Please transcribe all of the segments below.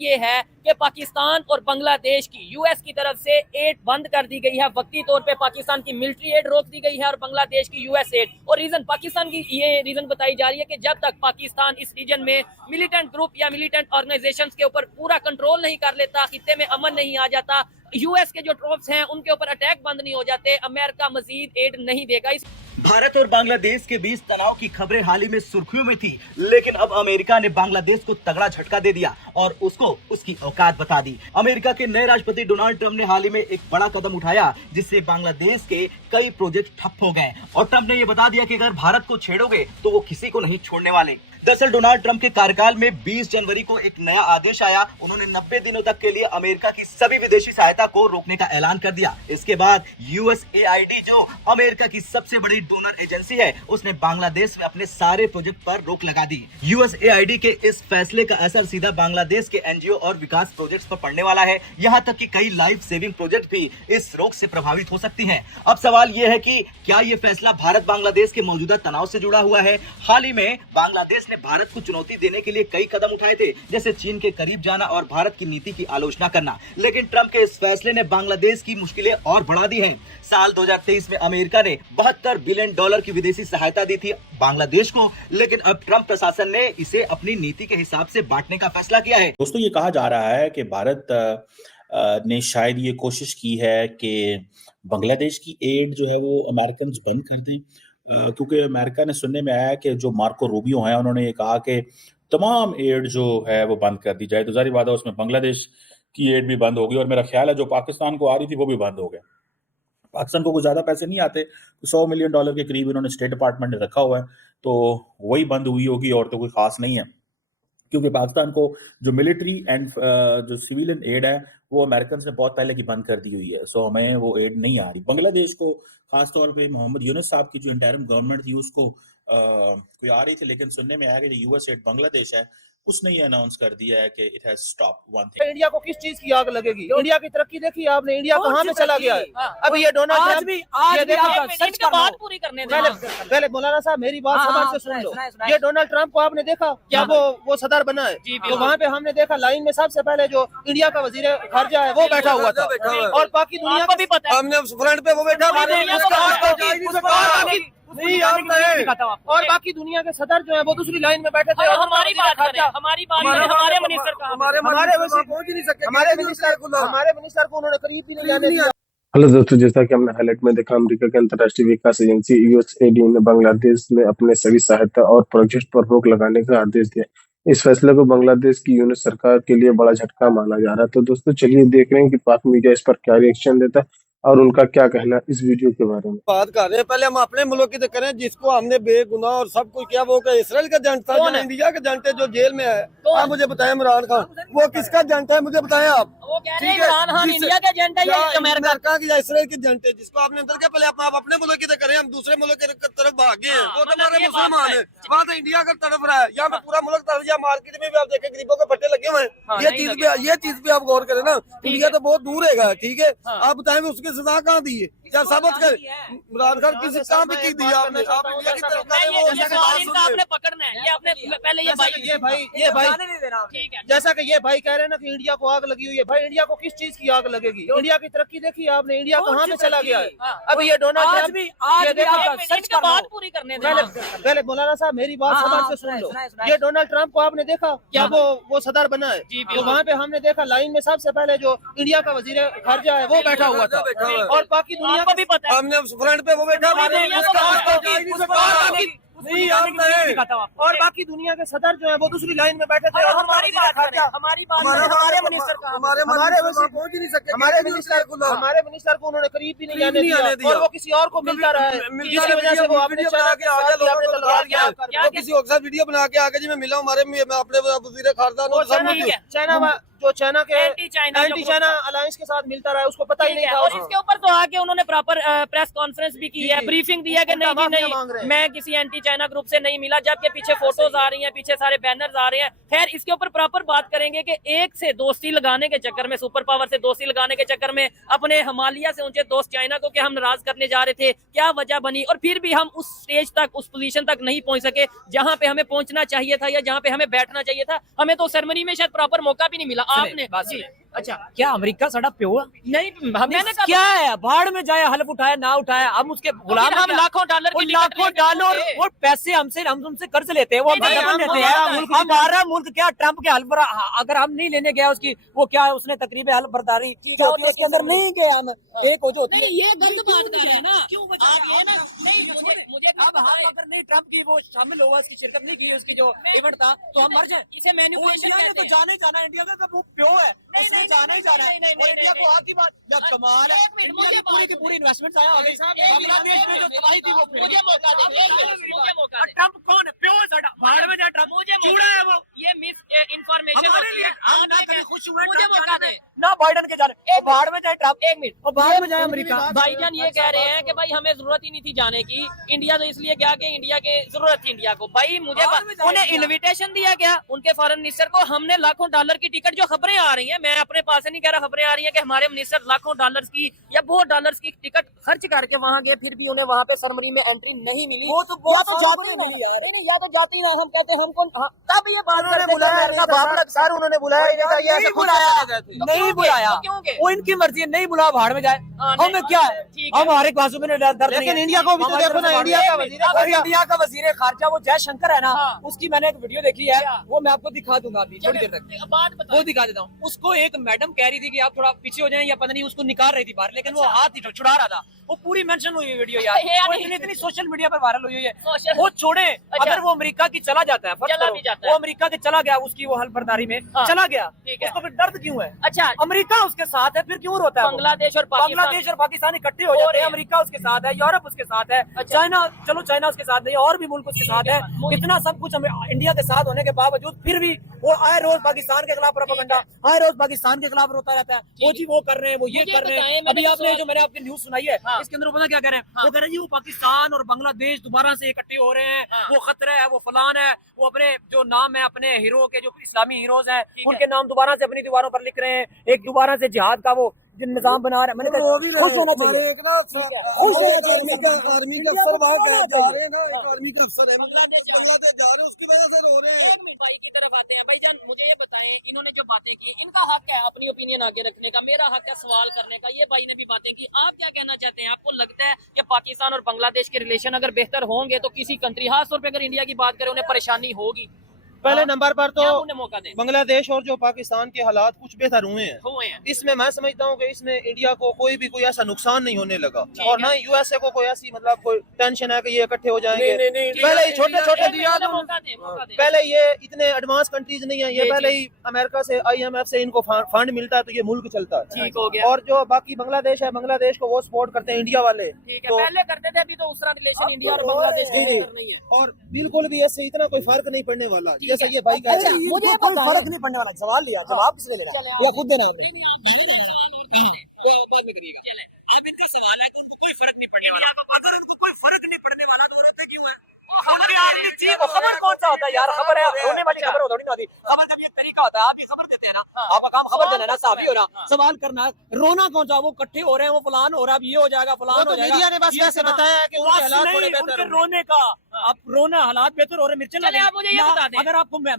ये है कि पाकिस्तान और बांग्लादेश की यूएस की तरफ से एड बंद कर दी गई है। वक्ती तौर पे पाकिस्तान की मिलिट्री एड रोक दी गई है और बांग्लादेश की यूएस एड। और रीजन पाकिस्तान की ये रीजन बताई जा रही है कि जब तक पाकिस्तान इस रीजन में मिलिटेंट ग्रुप या मिलिटेंट ऑर्गेनाइजेशंस के ऊपर पूरा कंट्रोल नहीं कर लेता, खित्ते में अमन नहीं आ जाता, यूएस के जो ट्रूप्स हैं उनके ऊपर अटैक बंद नहीं हो जाते, अमेरिका मजीद एड नहीं देगा। भारत और बांग्लादेश के बीच तनाव की खबरें हाल ही में सुर्खियों में थी, लेकिन अब अमेरिका ने बांग्लादेश को तगड़ा झटका दे दिया और उसको उसकी औकात बता दी। अमेरिका के नए राष्ट्रपति डोनाल्ड ट्रंप ने हाल ही में एक बड़ा कदम उठाया जिससे बांग्लादेश के कई प्रोजेक्ट ठप हो गए और ट्रंप ने यह बता दिया कि अगर भारत को छेड़ोगे तो वो किसी को नहीं छोड़ने वाले। दरअसल डोनाल्ड ट्रंप के कार्यकाल में 20 जनवरी को एक नया आदेश आया। उन्होंने 90 दिनों तक के लिए अमेरिका की सभी विदेशी सहायता को रोकने का ऐलान कर दिया। इसके बाद यूएसएआईडी जो अमेरिका की सबसे बड़ी डोनर एजेंसी है, उसने बांग्लादेश में अपने सारे प्रोजेक्ट पर रोक लगा दी। यूएसएआईडी के इस फैसले का असर सीधा बांग्लादेश के एनजीओ और विकास प्रोजेक्ट्स पर पड़ने वाला है। यहाँ तक कि कई लाइफ सेविंग प्रोजेक्ट भी इस रोक से प्रभावित हो सकती हैं। अब सवाल यह है कि क्या ये फैसला भारत बांग्लादेश के मौजूदा तनाव से जुड़ा हुआ है? हाल ही में बांग्लादेश ने भारत को चुनौती देने के लिए कई कदम उठाए थे, जैसे चीन के करीब जाना और भारत की नीति की आलोचना करना, लेकिन ट्रंप के इस फैसले ने बांग्लादेश की मुश्किलें और बढ़ा दी हैं। साल 2023 में अमेरिका ने $72 बिलियन की विदेशी सहायता दी थी बांग्लादेश को, लेकिन अब ट्रंप प्रशासन ने इसे अपनी नीति के हिसाब से बांटने का फैसला किया है। दोस्तों, ये कहा जा रहा है कि भारत ने शायद ये कोशिश की है कि बांग्लादेश की एड जो है वो अमेरिकन बंद कर दें, क्योंकि अमेरिका ने सुनने में आया कि जो मार्को रूबियो हैं उन्होंने ये कहा कि तमाम एड जो है वो बंद कर दी जाए, तो जाहिर बात है उसमें बांग्लादेश की एड भी बंद होगी और मेरा ख्याल है जो पाकिस्तान को आ रही थी वो भी बंद हो गया। पाकिस्तान को कुछ ज़्यादा पैसे नहीं आते, तो $100 मिलियन के करीब इन्होंने स्टेट डिपार्टमेंट ने रखा हुआ है, तो वही बंद हुई होगी और तो कोई खास नहीं है, क्योंकि पाकिस्तान को जो मिलिट्री एंड जो सिविलियन एड है वो अमेरिकन ने बहुत पहले की बंद कर दी हुई है, सो हमें वो एड नहीं आ रही। बांग्लादेश को खासतौर पे मोहम्मद यूनुस साहब की जो इंटरिम गवर्नमेंट थी उसको कोई आ रही थी, लेकिन सुनने में आया कि जो यूएस एड बांग्लादेश है उसने ये अनाउंस कर दिया है कि it has stop one thing. India को किस चीज की आग लगेगी? इंडिया की तरक्की देखी आपने, इंडिया कहाँ पे चला गया है? अभी ये डोनाल्ड ट्रंप बात पूरी करने दें। पहले मौलाना साहब मेरी बात समझ से सुन लो। ये डोनाल्ड ट्रंप को आपने देखा क्या वो सदर बना है? तो वहाँ पे हमने देखा लाइन में सबसे पहले जो इंडिया का वजीर खारजा है वो बैठा हुआ था और बाकी दुनिया को भी पता है, हमने फ्रंट पे वो बैठा और बाकी दुनिया के सदर जो है वो दूसरी लाइन में बैठे थे। हमारी बात करें, हमारी बात हमारे मिनिस्टर का हमारे मिनिस्टर को उन्होंने करीब भी नहीं जाने दिया। हेलो दोस्तों, जैसा कि हमने हाईलाइट में देखा, अमेरिका के अंतर्राष्ट्रीय विकास एजेंसी यूएसएआईडी ने बांग्लादेश में अपने सभी सहायता और प्रोजेक्ट पर रोक लगाने का आदेश दिया। इस फैसले को बांग्लादेश की यूनिट सरकार के लिए बड़ा झटका माना जा रहा है। तो दोस्तों चलिए देख रहे हैं कि पाक मीडिया इस पर क्या रिएक्शन देता है और उनका क्या कहना इस वीडियो के बारे में। बात कर रहे हैं, पहले हम अपने मुल्क की तो करें जिसको हमने बेगुनाह और सब कुछ किया। वो क्या इसराइल का एजेंट था, जो इंडिया का एजेंट है, जो जेल में है? आप मुझे बताएं, इमरान खान वो किसका एजेंट है? मुझे बताएं आप। वो कह रहे हैं इमरान खान इंडिया के एजेंट है या अमेरिका की या इसराइल के एजेंट है? जिसको आपने अंदर किया, पहले आप अपने मुल्क की तो करें। हम दूसरे मुल्क की तरफ भागे हैं, वो तो हमारे मुसलमान है, वहाँ तो इंडिया का तरफ रहा है। यहाँ पे पूरा मुल्क तरफ, या मार्केट में भी आप देखें गरीबों के पट्टे लगे हुए हैं। ये चीज भी आप गौर करें ना, इंडिया तो बहुत दूर है, ठीक है? आप बताएं उसकी सजा कहाँ दी है या साबित कर? इमरान खान किसी काम भी की दी आपने? आप इंडिया की तरफ आपने पकड़ना है, ये आपने पहले ये भाई ठीक है। जैसा कि ये भाई कह रहे हैं ना कि इंडिया को आग लगी हुई है, भाई इंडिया को किस चीज की आग लगेगी? इंडिया की तरक्की देखी आपने, इंडिया कहाँ पे चला गया है? अभी ये डोनाल्ड ट्रंप बात पूरी करने दें। पहले मौलाना साहब मेरी बात समझ से सुन लो। ये डोनाल्ड ट्रंप को आपने देखा क्या वो सदर बना है? तो वहाँ पे हमने देखा लाइन में सबसे पहले जो इंडिया का वजीर खारजा है वो बैठा हुआ था और बाकी दुनिया को भी पता है, हमने फ्रंट पे वो बैठा और बाकी दुनिया के सदर जो है वो दूसरी लाइन में बैठे थे। हमारी बात हमारे मिनिस्टर को उन्होंने करीब भी नहीं जाने दिया और वो किसी और को मिलता रहा है, जिसकी वजह से वो अपने किसी और के साथ वीडियो बना के आगे जी मैं मिला हूँ अपने वजीर खारजा जो चाइना के एंटी चाइना अलायंस के साथ मिलता रहा है, उसको पता ही नहीं था। और इसके ऊपर तो आके उन्होंने प्रॉपर प्रेस कॉन्फ्रेंस भी की है, ब्रीफिंग दी है कि नहीं मैं किसी एंटी चाइना ग्रुप से नहीं मिला, जबकि पीछे फोटोज आ रही हैं, पीछे सारे बैनर्स आ रहे हैं। खैर इसके ऊपर प्रॉपर बात करेंगे कि एक से दोस्ती लगाने के चक्कर में, सुपर पावर से दोस्ती लगाने के चक्कर में अपने हिमालय से ऊंचे दोस्त चाइना को क्या हम नाराज करने जा रहे थे, क्या वजह बनी, और फिर भी हम उस स्टेज तक, उस पोजीशन तक नहीं पहुंच सके जहां पे हमें पहुंचना चाहिए था या जहां पे हमें बैठना चाहिए था। हमें तो सेरेमनी में शायद प्रॉपर मौका भी नहीं मिला। आपने जी अच्छा क्या अमेरिका साडा प्यो है? नहीं मैंने कहा क्या है भाड़ में जाए, हल्फ उठाया ना उठाया, हम उसके गुलाम हम लाखों डॉलर और की लाखों डॉलर और पैसे हम उनसे कर्ज लेते हैं, वो हमसे नहीं, दफन हम लेते हैं। मुल्क हमारा मुल्क क्या ट्रम्प के हल्फ पर अगर हम नहीं लेने गया उसकी वो क्या उसने तकरीब हल्फ बर्दारी जो होती है उसके अंदर नहीं गए हम एक हो जो होती है। ये गलत बात कर रहे हैं ना क्यों आप ये ना नहीं मुझे अब हम अगर नहीं ट्रम्प की वो शामिल हुआ, उसकी शिरकत नहीं की, उसकी जो इवेंट था तो हम मर जाए। इसे मैनिपुलेशन इंडिया ने तो जाना ही जाना, इंडिया का वो प्यो है, उसने जाना ही जाना है। और इंडिया को आती बात जब कमाल है, इंडिया की पूरी पूरी इन्वेस्टमेंट आया हो गई। बांग्लादेश में जो तबाही थी वो मुझे मौका दे मुझे मौका दे ट्रम्प कौन है? प्यो है साडा, बाहर में जाए ट्रम्प मुझे चूड़ा है वो। ये मिस इन्फॉर्मेशन हमारे लिए हम ना कभी खुश हुए मुझे ट्रम्प मौका जाने दे में, ना बाइडेन के जाने, बाहर में जाए ट्रम्प, एक मिनट और बाहर में जाए अमेरिका। भाईजान ये कह रहे हैं कि भाई हमें जरूरत ही नहीं थी जाने की, इंडिया तो इसलिए गया कि इंडिया की जरूरत थी इंडिया को। भाई मुझे उन्हें इनविटेशन दिया गया उनके फॉरेन मिनिस्टर को, हमने लाखों डॉलर की टिकट, जो खबरें आ रही हैं, मैं अपने पास से नहीं कह रहा, खबरें आ रही हैं कि हमारे मिनिस्टर लाखों डॉलर्स की या बहुत डॉलर्स की टिकट खर्च करके वहां गए, फिर भी उन्हें वहां पे सरमरी में एंट्री नहीं मिली। वो तो जाते ही नहीं यार, या तो जाते ही ना, हम कहते हैं हमको तब ये बात बुलाया सर उन्होंने बुलाया नहीं बुलाया, नहीं बुलाया, क्यों गए? वो इनकी मर्जी है, नहीं बुला बाहर में जाए। हमें क्या है, ठीक है। हमारे बाजू में दर्द नहीं लेकिन है। इंडिया को भी तो देखो ना, इंडिया का वजीर अगर इंडिया का वजीर खारजा वो जयशंकर है ना, हाँ। उसकी मैंने एक वीडियो देखी है, वो मैं आपको दिखा दूंगा अभी थोड़ी देर तक, बात वो बताओ दिखा देता हूँ। उसको एक मैडम कह रही थी कि आप थोड़ा पीछे हो जाएं या पता नहीं उसको निकाल रही थी बाहर, लेकिन वो हाथ ही छुड़ा रहा था। वो पूरी मेंशन हुई वीडियो यार, ये वो यानी- इतनी सोशल मीडिया पर वायरल हुई है। सोशल- वो छोड़े, अच्छा। अगर वो अमेरिका की चला जाता है, फर्ज चला करो, भी जाता वो है। अमेरिका के चला गया, उसकी वो हल्फ बर्दारी में हाँ। चला गया, ठीक है। उसको फिर दर्द क्यों है? अच्छा अमेरिका उसके साथ है, फिर क्यों रोता है वो? बांग्लादेश और पाकिस्तान बांग्लादेश और पाकिस्तान इकट्ठे हो जाते हैं, अमेरिका उसके साथ है, यूरोप उसके साथ है, अच्छा। चाइना, चलो चाइना उसके साथ नहीं, और भी मुल्क उसके साथ है। इतना सब कुछ हमें इंडिया के साथ होने के बावजूद फिर भी वो आए रोज पाकिस्तान के खिलाफ प्रोपेगेंडा, आए रोज पाकिस्तान के खिलाफ रोता रहता है, वो जी वो कर रहे हैं, वो ये मुझे कर रहे बताएं, हैं। मैंने अभी जो आपने सवाल- जो मैंने आपकी न्यूज सुनाई है, हाँ। इसके अंदर वो पता क्या कह रहे हैं? हाँ। वो कह रहे हैं जी वो पाकिस्तान और बांग्लादेश दोबारा से इकट्ठे हो रहे हैं, हाँ। वो खतरा है, वो फलान है, वो अपने जो नाम है अपने हीरो के, जो इस्लामी हीरोज हैं, ठीक है। उनके नाम दोबारा से अपनी दीवारों पर लिख रहे हैं, एक दोबारा से जिहाद का वो जो निजाम बना रहा है। मैंने कहा खुश होना चाहिए, खुश होना चाहिए। आर्मी के अफसर वहाँ जा रहे हैं ना, एक आर्मी के अफसर है बांग्लादेश जा रहे हैं, उसकी वजह से रो रहे हैं। एक मिनट भाई की तरफ आते हैं। भाईजान मुझे ये बताएं, इन्होंने जो बातें की, इनका हक है अपनी ओपिनियन आगे रखने का, मेरा हक है सवाल करने का। ये भाई ने भी बातें की, आप क्या कहना चाहते हैं? आपको लगता है कि पाकिस्तान और बांग्लादेश के रिलेशन अगर बेहतर होंगे तो किसी कंट्री, खास तौर पे अगर इंडिया की बात करें, उन्हें परेशानी होगी? पहले नंबर पर तो क्या उन्हें मौका दें? बांग्लादेश और जो पाकिस्तान के हालात कुछ बेहतर हुए हैं, हुए हैं इसमें मैं समझता हूँ कि इसमें इंडिया को कोई भी कोई ऐसा नुकसान नहीं होने लगा, ठीक और है। ना यूएसए को कोई ऐसी मतलब कोई टेंशन है कि ये इकट्ठे हो जाएंगे। नहीं, पहले ही छोटे छोटे उन्हें मौका दें, मौका दें। पहले ये इतने एडवांस कंट्रीज नहीं है, ये जी, पहले ही अमेरिका से IMF से इनको फंड मिलता है, तो ये मुल्क चलता है। ठीक हो गया। और जो बाकी बांग्लादेश है, बांग्लादेश को वो सपोर्ट करते हैं इंडिया वाले, ठीक है, तो पहले करते थे, अभी तो दूसरा रिलेशन इंडिया और बांग्लादेश जी, में जी। बेहतर नहीं है। और बिल्कुल भी ऐसे इतना कोई फर्क नहीं पड़ने वाला, ठीक जैसा है। ये भाई कह रहे हैं। मुझे कोई फर्क नहीं पड़ने वाला, सवाल लिया, जवाब किसने लेना चले या खुद देना नहीं, नहीं, आप भाई ने सवाल और करिएगा। चले, अब इनका सवाल है कि उनको कोई फर्क नहीं पड़ने वाला। अगर उनको कोई फर्क नहीं पड़ने वाला तो रोते क्यों है? वो खबर कौन सा होता है यार? खबर है, रोने वाली खबर थोड़ी ना होती। खबर का ये तरीका होता है, आप ये खबर देते हैं ना, आपका काम खबर देना ना, साहब ही हो ना, सवाल करना। रोना कौन सा? वो इकट्ठे हो रहे हैं, वो फलान हो रहा है, अब ये हो जाएगा, वो फलान तो हो जाएगा। मीडिया ने बस ये वैसे इतना- बताया है कि उनके बस हालात नहीं, थोड़े बेहतर उनके हुए। रोने का, अब रोना हालात बेहतर हो रहे, मिर्चें चले, आप मुझे ये बता दें। अगर आपको मैं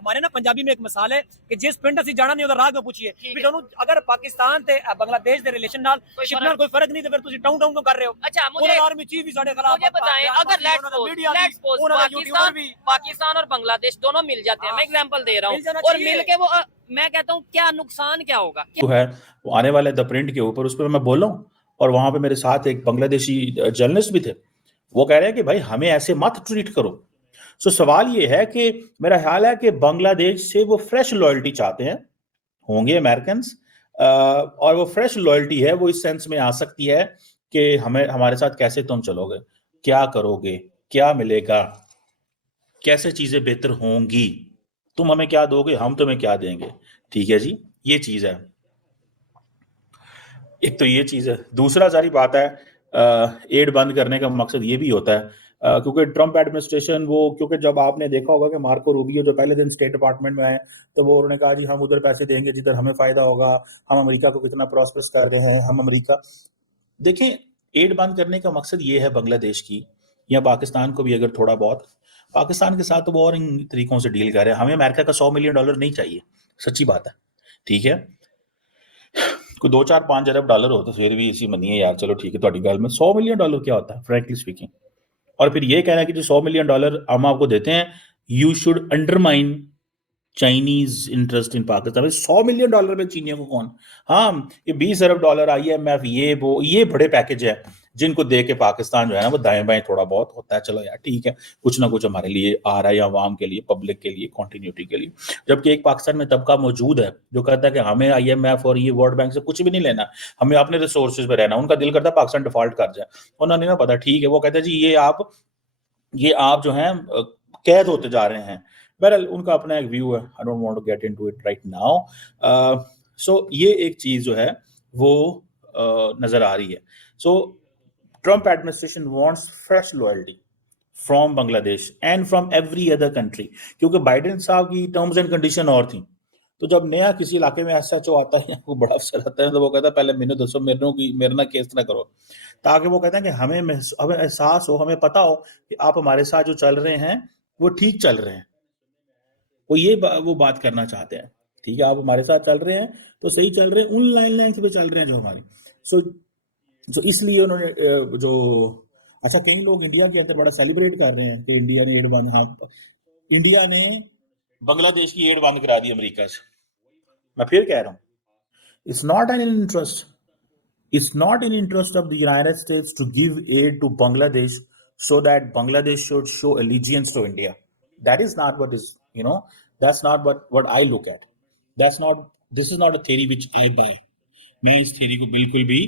हमारे ना पंजाबी में एक मिसाल है कि जिस पिंड असी जाना नहीं उधर राग में पूछिए ठीक भी है। दोनों अगर पाकिस्तान ते बांग्लादेश दे रिलेशन नाल शिप नाल कोई फर्क नहीं, तो फिर तुसी टाउन टाउन क्यों कर रहे हो? अच्छा, मुझे आर्मी चीफ भी साडे खिलाफ, मुझे बताएं, अगर लेट्स सपोज पाकिस्तान और बांग्लादेश दोनों मिल जाते हैं, मैं एग्जांपल दे रहा मिल जाना हूँ, और चाहिए। मिल के वो मैं कहता हूँ क्या नुकसान क्या होगा? जो है वो आने वाले द प्रिंट के ऊपर उस पर मैं बोल रहा हूँ, और वहां पे मेरे साथ एक बांग्लादेशी जर्नलिस्ट भी थे, वो कह रहे हैं कि भाई हमें ऐसे मत ट्रीट करो। सो सवाल ये है कि मेरा ख्याल है कि बांग्लादेश से वो फ्रेश लॉयल्टी चाहते हैं, होंगे अमेरिकन, और वो फ्रेश लॉयल्टी है वो इस सेंस में आ सकती है कि हमें हमारे साथ कैसे तुम चलोगे, क्या करोगे, क्या मिलेगा, कैसे चीजें बेहतर होंगी, तुम हमें क्या दोगे, हम तुम्हें क्या देंगे। ठीक है जी, ये चीज है, एक तो ये चीज है। दूसरा सारी बात है एड बंद करने का मकसद ये भी होता है क्योंकि ट्रम्प एडमिनिस्ट्रेशन क्योंकि जब आपने देखा होगा कि मार्को रूबियो जो पहले दिन स्टेट डिपार्टमेंट में आए, तो वो उन्होंने कहा जी हम उधर पैसे देंगे जिधर हमें फायदा होगा, हम अमेरिका को कितना प्रॉस्पेरस कर रहे हैं, हम अमेरिका। देखें, एड बंद करने का मकसद ये है बांग्लादेश की या पाकिस्तान को भी, अगर थोड़ा बहुत पाकिस्तान के साथ तो वो और इन तरीकों से डील कर रहे हैं। हमें अमेरिका का $100 मिलियन नहीं चाहिए, सच्ची बात है, ठीक है, कोई 2-4-5 अरब डॉलर हो तो फिर भी इसी मनी है यार, चलो ठीक है, ਤੁਹਾਡੀ ਗੱਲ में 100 मिलियन डॉलर क्या होता है फ्रैंकली स्पीकिंग। और फिर ये कहना है कि जो 100 मिलियन डॉलर हम आपको देते हैं, you should undermine Chinese interest in Pakistan. 100 million dollar में चीनियों को कौन, हाँ ये 20 अरब डॉलर IMF, ये बड़े पैकेज है जिनको दे के पाकिस्तान जो है ना वो दाएं बाएं थोड़ा बहुत होता है, चलो यार ठीक है, कुछ ना कुछ हमारे लिए आ रहा है, या आवाम के लिए, पब्लिक के लिए, कॉन्टिन्यूटी के लिए। जबकि एक पाकिस्तान में तबका मौजूद है जो कहता है कि हमें IMF और ये वर्ल्ड बैंक से कुछ भी नहीं लेना, हमें अपने रिसोर्सेज पे रहना। उनका दिल करता है पाकिस्तान डिफॉल्ट कर जाए, उन्होंने ना पता, ठीक है, वो कहते हैं जी ये आप जो हैं कैद होते जा रहे हैं। बहरहाल उनका अपना एक व्यू है, I don't want to get into it right now. So ये एक चीज जो है वो नजर आ रही है। So Trump administration wants fresh loyalty from Bangladesh and from every other country, क्योंकि बाइडेन साहब की टर्म्स एंड कंडीशन और थी। तो जब नया किसी इलाके में SHO आता है, वो बड़ा अफसर आता है, तो वो कहता है पहले मैंने दसो मेरे ना केस ना करो, ताकि वो कहते हैं कि हमें एहसास हो, हमें पता हो कि आप हमारे साथ जो चल रहे हैं वो ठीक चल रहे हैं। वो बात करना चाहते हैं, ठीक है, आप हमारे साथ चल रहे हैं तो सही चल रहे हैं, उन लाइन पे चल रहे हैं जो हमारी। सो इसलिए उन्होंने जो अच्छा, कई लोग इंडिया के अंदर बड़ा सेलिब्रेट कर रहे हैं कि इंडिया ने एड बंद, हाँ इंडिया ने बांग्लादेश की एड बंद करा दी अमेरिका से। मैं फिर कह रहा हूं, it's not in interest of the United States to give aid to Bangladesh so that Bangladesh should show allegiance to India. That is not what is, that's not what I look at. This is not a theory which I buy. मैं इस theory को बिल्कुल भी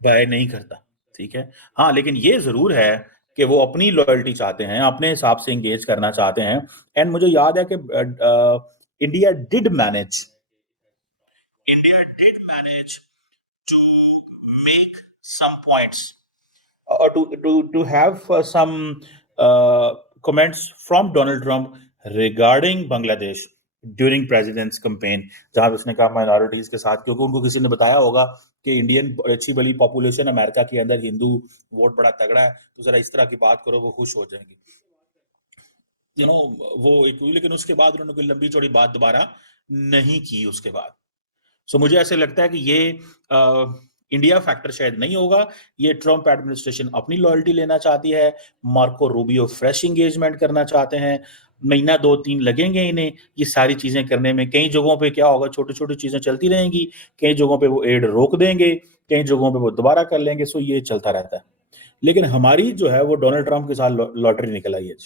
bye नहीं करता, ठीक है। हाँ, लेकिन ये जरूर है कि वो अपनी लॉयल्टी चाहते हैं, अपने हिसाब से एंगेज करना चाहते हैं। एंड मुझे याद है कि India did manage to make some points or to have some comments from Donald Trump regarding Bangladesh during president's campaign, जहां उसने कहा माइनॉरिटीज के साथ, क्योंकि उनको किसी ने बताया होगा कि इंडियन अच्छी बड़ी पॉपुलेशन अमेरिका के अंदर, हिंदू वोट बड़ा तगड़ा है, तो जरा इस तरह की बात करो, वो खुश हो जाएंगे, वो एक। लेकिन उसके बाद उन्होंने कोई लंबी चौड़ी बात दोबारा नहीं की उसके बाद। सो मुझे ऐसे लगता है कि ये इंडिया फैक्टर शायद नहीं होगा, ये ट्रम्प एडमिनिस्ट्रेशन अपनी लॉयल्टी लेना चाहती है, मार्को रूबियो फ्रेश एंगेजमेंट करना चाहते हैं, महीना 2-3 लगेंगे इन्हें ये सारी चीजें करने में। कई जगहों पे क्या होगा, छोटी छोटी चीजें चलती रहेंगी, कई जगहों पे वो एड रोक देंगे, कई जगहों पे वो दोबारा कर लेंगे। सो ये चलता रहता है। लेकिन हमारी जो है वो डोनाल्ड ट्रंप के साथ लॉटरी निकल आई है,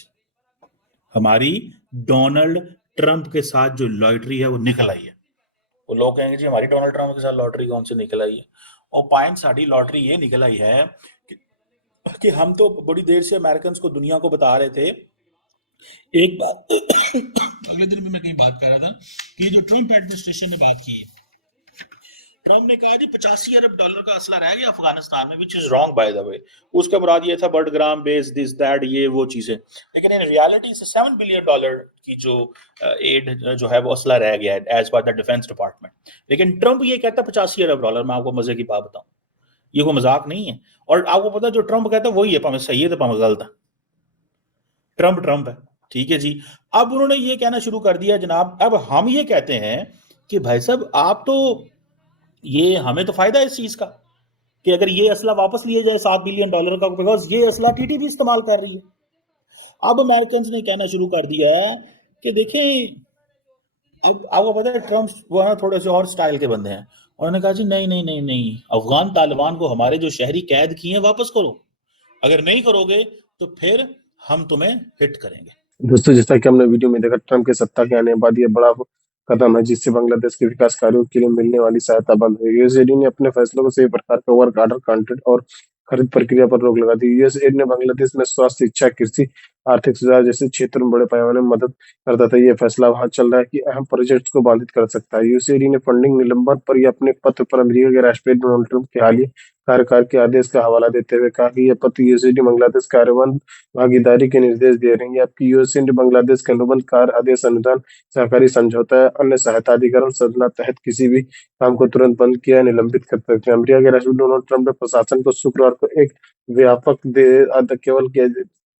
हमारी डोनाल्ड ट्रंप के साथ जो लॉटरी है वो निकल आई है। वो लोग कहेंगे जी हमारी डोनाल्ड ट्रंप के साथ लॉटरी कौन सी निकल आई है, और पॉइंट साड़ी लॉटरी ये निकल आई है कि हम तो बड़ी देर से अमेरिकन को, दुनिया को बता रहे थे। एक बात अगले दिन भी मैं कहीं बात कर रहा था कि जो ट्रम्प एडमिनिस्ट्रेशन ने बात की है, ट्रम्प ने कहा जी 85 अरब डॉलर का असला रह गया अफगानिस्तान में, which is wrong by the way. उसका मुराद ये था बर्डग्राम बेस, दिस दैट, ये वो चीजें, लेकिन इन रियलिटी से $7 बिलियन की जो एड जो है वो असला रह गया है as per the defence department. लेकिन ट्रम्प ये कहता है 85 अरब डॉलर। मैं आपको मजे की बात बताऊं, ये कोई मजाक नहीं है। और आपको पता है जो ट्रम्प कहता है वही है, भाਵੇਂ सही है तो भाਵੇਂ गलत है, ट्रम्प है, ठीक है जी। अब उन्होंने ये कहना शुरू कर दिया जनाब, अब हम ये कहते हैं कि भाई साहब आप तो, ये हमें तो फायदा है इस चीज का कि अगर ये असला वापस लिया जाए $7 बिलियन का, बिकॉज ये असला TTP इस्तेमाल कर रही है। अब अमेरिकन ने कहना शुरू कर दिया कि देखें, अब आपको पता है ट्रम्प वहां थोड़े से और स्टाइल के बंदे हैं, उन्होंने कहा जी नहीं, अफगान तालिबान को हमारे जो शहरी कैद किए हैं वापस करो, अगर नहीं करोगे तो फिर हम तुम्हें हिट करेंगे। दोस्तों, जैसा कि हमने वीडियो में देखा, ट्रम्प के सत्ता के आने के बाद ये बड़ा कदम है जिससे बांग्लादेश के विकास कार्यों के लिए मिलने वाली सहायता बंद हुई। यूएसएडी ने अपने फैसलों को सही प्रकार का वर्क ऑर्डर, कॉन्ट्रैक्ट और खरीद प्रक्रिया पर रोक लगा दी। यूएसएडी ने बांग्लादेश में स्वास्थ्य, शिक्षा, कृषि, आर्थिक सुधार जैसे क्षेत्रों में बड़े पैमाने में मदद करता था। यह फैसला वहां चल रहा है कि अहम प्रोजेक्ट को बाधित कर सकता है। यूएसएडी ने फंडिंग निलंबन पर यह अपने पत्र पर अमेरिका के राष्ट्रपति डोनाल्ड ट्रंप के हालिया कार्यकाल के आदेश का हवाला देते हुए कहा कि यह पत्र यूएसएडी बांग्लादेश कार्यबंद भागीदारी के निर्देश दे रहे हैं। आपकी यूएसएडी बांग्लादेश के अनुबंध कार्य आदेश, अनुदान, सहकारी समझौता, अन्य सहायता अधिकरण संरचना तहत किसी भी काम को तुरंत बंद किया, निलंबित कर सकते हैं। अमेरिका के राष्ट्रपति डोनाल्ड ट्रंप ने प्रशासन को शुक्रवार को एक व्यापक केवल